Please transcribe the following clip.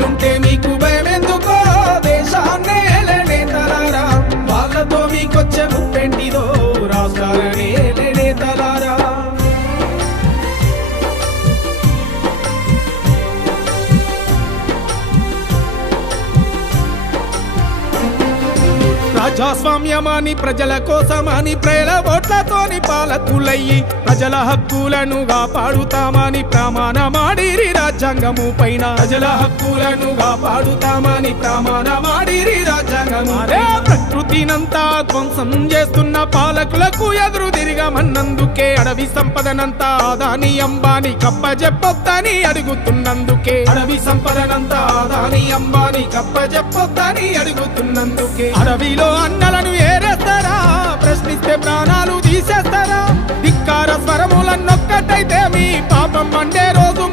ప్రజలుంటే మీకు భయమెందుకో దేశాన్నే నేతలారా వాళ్ళతో మీకొచ్చే ముప్పెంటిదో రాష్ట్రాలనే నేతలారా ప్రజాస్వామ్యమాని ప్రజల కోసమని ప్రేల ఓట్లతోని పాలకులయ్యి ప్రజల హక్కులను కాపాడుతామని ప్రమాణమాడిరి రాజ్యాంగము పైన ప్రజల హక్కులను కాపాడుతామని ప్రమాణమాడిరి రాజ్యాంగము ప్రకృతినంతా ధ్వంసం చేస్తున్న పాలకులకు ఎదురు తిరగమన్నందుకే అడవి సంపదనంతా అదాని అంబానీ కప్పజెప్పొద్దని అడుగుతున్నందుకే అడవి సంపదనంతా అదాని అంబానీ కప్పజెప్పొద్దని అడుగుతున్నందుకే అడవిలో అన్నలను ఏరేస్తారా ప్రశ్నిస్తే ప్రాణాలు తీసేస్తారా ధిక్కార స్వరములన్నొక్కటైతే మీ పాపం మండే రోజు